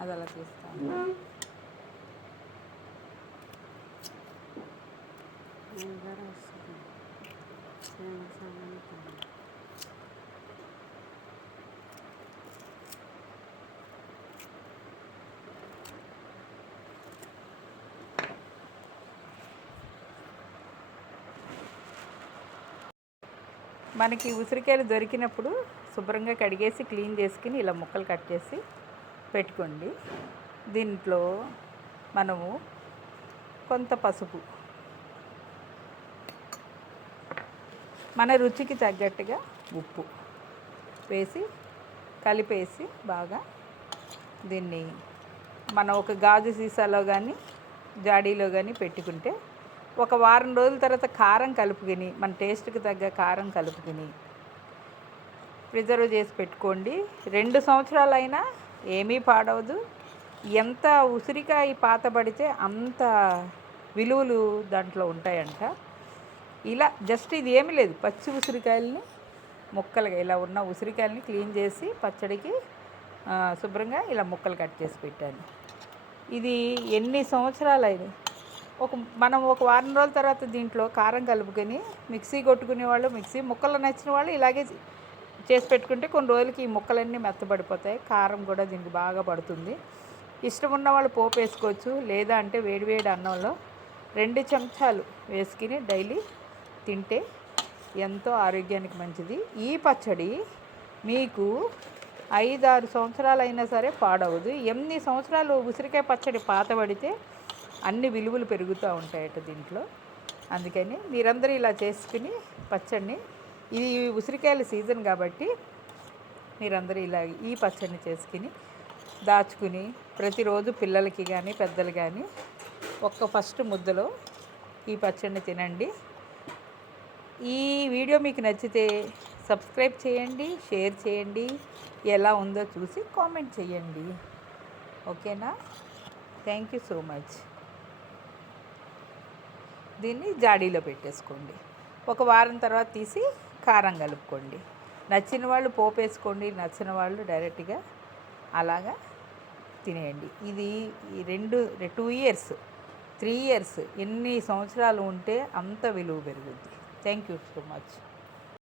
అది అలా తీస్తాను. మనకి ఉసిరికాయలు దొరికినప్పుడు శుభ్రంగా కడిగేసి క్లీన్ చేసుకుని ఇలా ముక్కలు కట్ చేసి పెట్టుకోండి. దీంట్లో మనము కొంత పసుపు, మన రుచికి తగ్గట్టుగా ఉప్పు వేసి కలిపేసి బాగా దీన్ని మనం ఒక గాజు సీసాలో కానీ జాడీలో కానీ పెట్టుకుంటే ఒక వారం రోజుల తర్వాత కారం కలుపుకొని మన టేస్ట్కి తగ్గ కారం కలుపుకొని ప్రిజర్వ్ చేసి పెట్టుకోండి. 2 సంవత్సరాలైనా ఏమీ పాడవదు. ఎంత ఉసిరికాయ పాతబడితే అంత విలువలు దాంట్లో ఉంటాయంట. ఇలా జస్ట్ ఇది ఏమీ లేదు, పచ్చి ఉసిరికాయలని ముక్కలుగా ఇలా ఉన్న ఉసిరికాయలని క్లీన్ చేసి పచ్చడికి శుభ్రంగా ఇలా ముక్కలు కట్ చేసి పెట్టాను. ఇది ఎన్ని సంవత్సరాలైంది, మనం ఒక వారం రోజుల తర్వాత దీంట్లో కారం కలుపుకొని మిక్సీ కొట్టుకునే వాళ్ళు, మిక్సీ ముక్కలు నచ్చిన వాళ్ళు ఇలాగే చేసి పెట్టుకుంటే కొన్ని రోజులకి ఈ ముక్కలన్నీ మెత్తబడిపోతాయి. కారం కూడా దీనికి బాగా పడుతుంది. ఇష్టం ఉన్న వాళ్ళు పోపు వేసుకోవచ్చు, లేదా అంటే వేడివేడి అన్నంలో 2 చెంచాలు వేసుకుని డైలీ తింటే ఎంతో ఆరోగ్యానికి మంచిది. ఈ పచ్చడి మీకు 5-6 సంవత్సరాలైనా సరే పాడవదు. ఎన్ని సంవత్సరాలు ఉసిరికాయ పచ్చడి పాతబడితే అన్ని విలువలు పెరుగుతూ ఉంటాయట దీంట్లో. అందుకని మీరందరూ ఇలా చేసుకుని పచ్చడిని, ఇది ఉసిరికాయల సీజన్ కాబట్టి మీరందరూ ఇలా ఈ పచ్చడిని చేసుకుని దాచుకుని ప్రతిరోజు పిల్లలకి కానీ పెద్దలు కానీ ఫస్ట్ ముద్దలో ఈ పచ్చడిని తినండి. ఈ వీడియో మీకు నచ్చితే సబ్స్క్రైబ్ చేయండి, షేర్ చేయండి, ఎలా ఉందో చూసి కామెంట్ చేయండి. ఓకేనా? Thank you so much. దీన్ని జాడీలో పెట్టేసుకోండి. ఒక వారం తర్వాత తీసి కారం కలుపుకోండి. నచ్చిన వాళ్ళు పోపు వేసుకోండి, నచ్చిన వాళ్ళు డైరెక్ట్గా అలాగా తినేయండి. ఇది 2 ఇయర్స్ 3 ఇయర్స్ ఎన్ని సంవత్సరాలు ఉంటే అంత విలువ పెరుగుద్ది. Thank you so much.